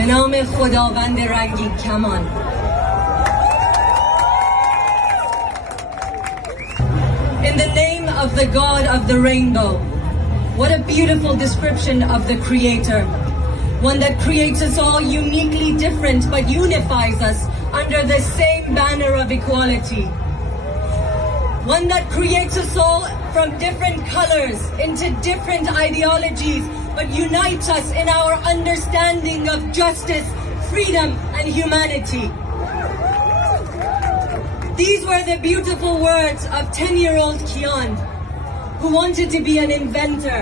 به نام خداوند رنگی کمان. In the name of the God of the rainbow. What a beautiful description of the Creator. One that creates us all uniquely different but unifies us under the same banner of equality. One that creates us all from different colors into different ideologies but unites us in our understanding of justice, freedom and humanity. These were the beautiful words of 10-year-old Kian, who wanted to be an inventor.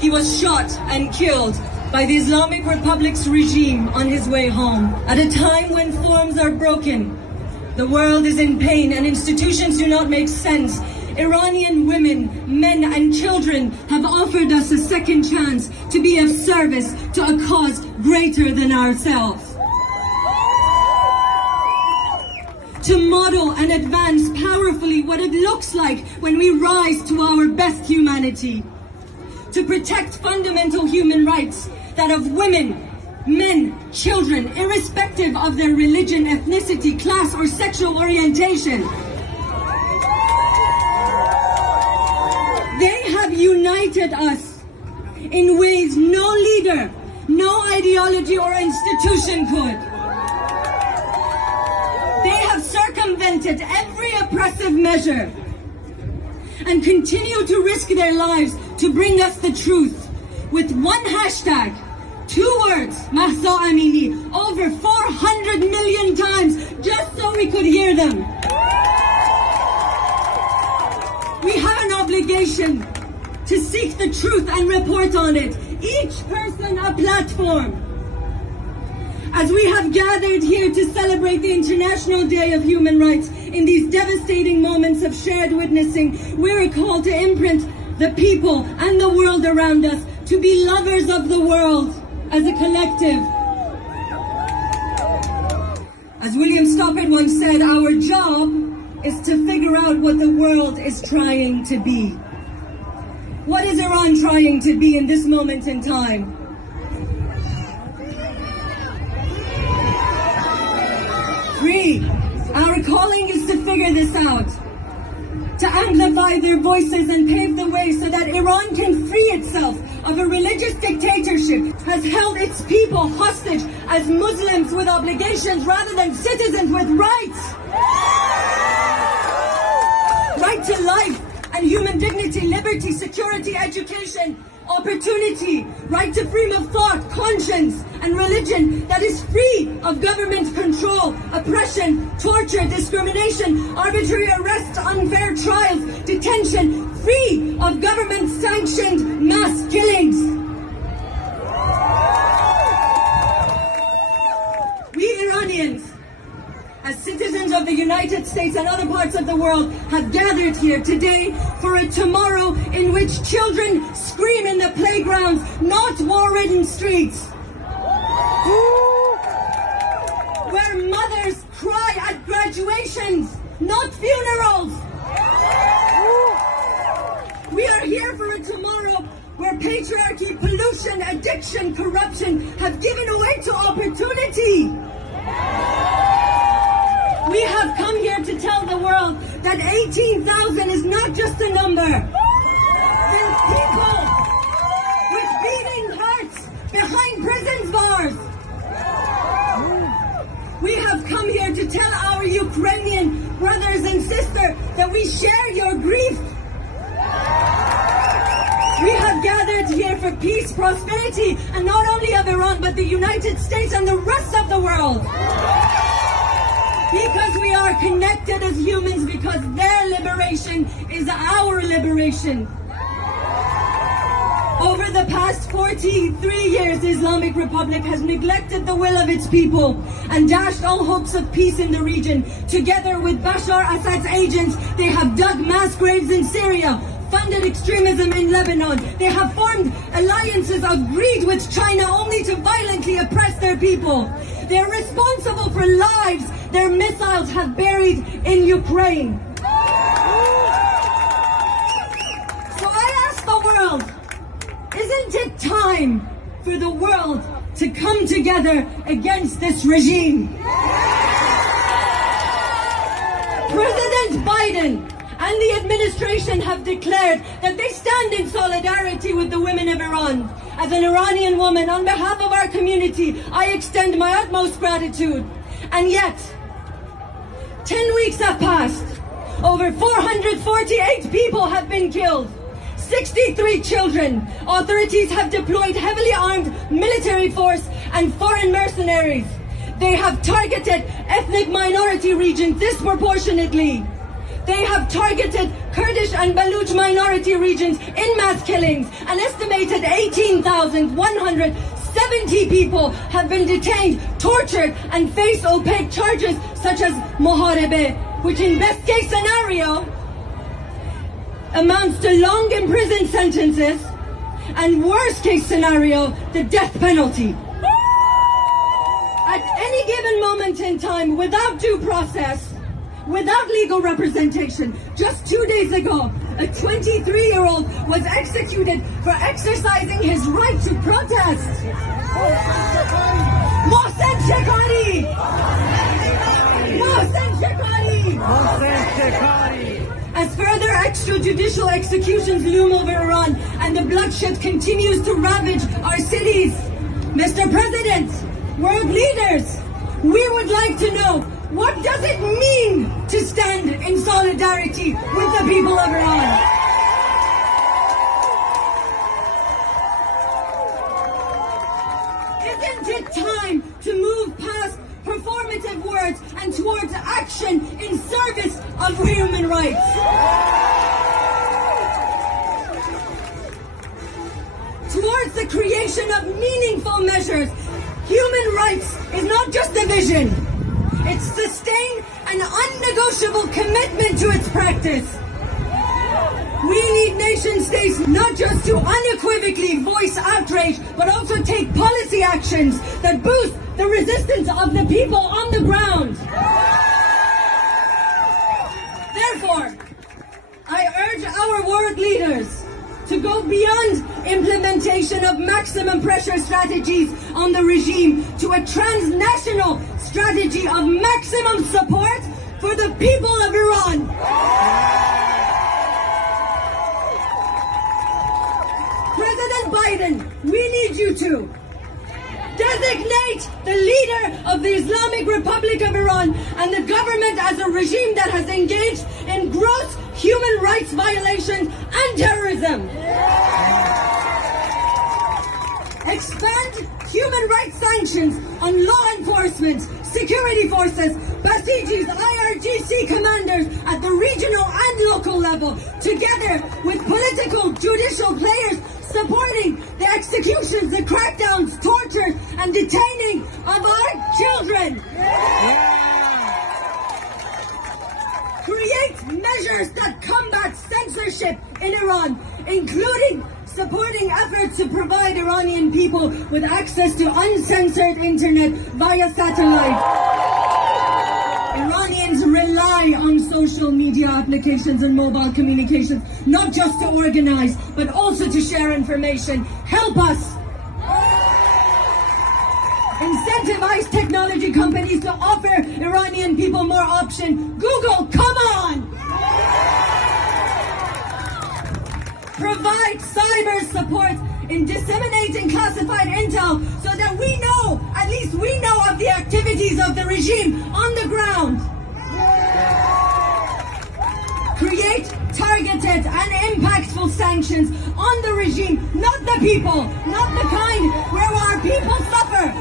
He was shot and killed by the Islamic Republic's regime on his way home. At a time when forms are broken, the world is in pain and institutions do not make sense, Iranian women, men and children have offered us a second chance to be of service to a cause greater than ourselves. To model and advance powerfully what it looks like when we rise to our best humanity. To protect fundamental human rights, that of women, men, children, irrespective of their religion, ethnicity, class or sexual orientation. They have united us in ways no leader, no ideology or institution could. They have circumvented every oppressive measure and continue to risk their lives to bring us the truth with one hashtag, 2 words, Mahsa Amini, over 400 million times just so we could hear them. We have an obligation to seek the truth and report on it, each person a platform. As we have gathered here to celebrate the International Day of Human Rights, in these devastating moments of shared witnessing, we're called to imprint the people and the world around us to be lovers of the world as a collective. As William Stoppard once said, our job is to figure out what the world is trying to be. What is Iran trying to be in this moment in time? Free. Our calling is to figure this out, to amplify their voices and pave the way so that Iran can free itself of a religious dictatorship, has held its people hostage as Muslims with obligations rather than citizens with rights. Right to life and human dignity, liberty, security, education, opportunity, right to freedom of thought, conscience, and religion that is free of government control, oppression, torture, discrimination, arbitrary arrest, unfair trials, detention, free of government-sanctioned mass killings. We Iranians, as citizens of the United States and other parts of the world, have gathered here today for a tomorrow in which children scream in the playgrounds, not war-ridden streets. Where mothers cry at graduations, not funerals. We are here for a tomorrow where patriarchy, pollution, addiction, corruption have given way to opportunity. We have come here to tell the world that 18,000 is not just a number. There's people with beating hearts behind prison bars. We have come here to tell our Ukrainian brothers and sisters that we share your grief. We have gathered here for peace, prosperity, and not only of Iran, but the United States and the rest of the world. Because we are connected as humans, because their liberation is our liberation. Over the past 43 years, the Islamic Republic has neglected the will of its people and dashed all hopes of peace in the region. Together with Bashar Assad's agents, they have dug mass graves in Syria, funded extremism in Lebanon. They have formed alliances of greed with China only to violently oppress their people. They are responsible for lives their missiles have buried in Ukraine. So I ask the world, isn't it time for the world to come together against this regime. President Biden and the administration have declared that they stand in solidarity with the women of Iran. As an Iranian woman, on behalf of our community, I extend my utmost gratitude. And yet, 10 weeks have passed. Over 448 people have been killed. 63 children. Authorities have deployed heavily armed military force and foreign mercenaries. They have targeted ethnic minority regions disproportionately. They have targeted Kurdish and Baluch minority regions in mass killings. An estimated 18,170 people have been detained, tortured, and face opaque charges such as moharebe, which in best case scenario amounts to long imprisoned sentences, and worst case scenario, the death penalty. At any given moment in time, without due process, without legal representation, just 2 days ago, a 23-year-old was executed for exercising his right to protest. Mohsen Shekhari! Mohsen Shekhari! Mohsen Shekhari! As further extrajudicial executions loom over Iran and the bloodshed continues to ravage our cities, Mr. President, world leaders, we would like to know, what does it mean to stand in solidarity with the people of Iran? Isn't it time to move past performative words and towards action in service of human rights? Towards the creation of meaningful measures. Human rights is not just a vision. It's sustained and unnegotiable commitment to its practice. We need nation states not just to unequivocally voice outrage, but also take policy actions that boost the resistance of the people on the ground. Therefore, I urge our world leaders to go beyond implementation of maximum pressure strategies on the regime to a transnational strategy of maximum support for the people of Iran. President Biden, we need you to designate the leader of the Islamic Republic of Iran and the government as a regime that has engaged in gross human rights violations and terrorism. Expand human rights sanctions on law enforcement, security forces, Basijis, IRGC commanders at the regional and local level, together with political, judicial players supporting the executions, the crackdowns, torture, and detaining of our children. Create measures that combat censorship in Iran, including supporting efforts to provide Iranian people with access to uncensored internet via satellite. Iranians rely on social media applications and mobile communications, not just to organize, but also to share information. Help us. Incentivize technology companies to offer Iranian people more options. Google, come on! Provide cyber support in disseminating classified intel so that we know, at least we know of the activities of the regime on the ground. Create targeted and impactful sanctions on the regime, not the people, not the kind where our people suffer.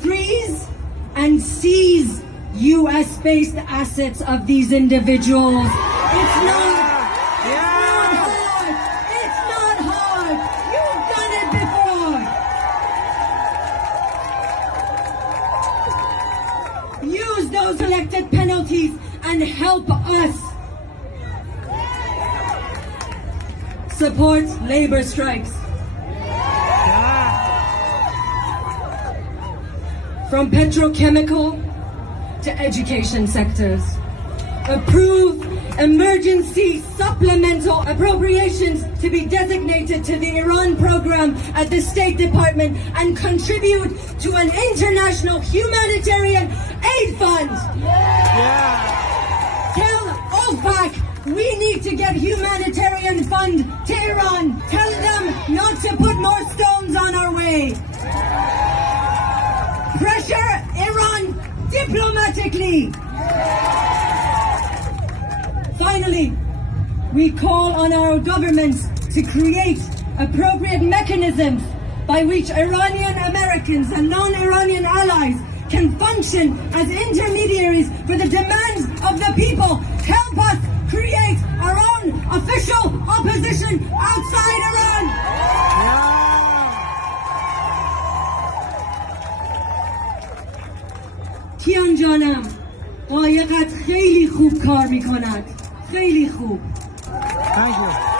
Freeze and seize US-based assets of these individuals. It's not hard. It's not hard. You've done it before. Use those elected penalties and help us. Support labor strikes. From petrochemical to education sectors. Approve emergency supplemental appropriations to be designated to the Iran program at the State Department and contribute to an international humanitarian aid fund. Tell OFAC we need to get humanitarian fund to Iran. Tell them not to put more stones on our way. Pressure Iran diplomatically. Finally, we call on our governments to create appropriate mechanisms by which Iranian Americans and non-Iranian allies can function as intermediaries for the demands of the people. Help us create our own official opposition outside Iran. کیان جانم قایقت خیلی خوب کار میکند. خیلی خوب. Thank you.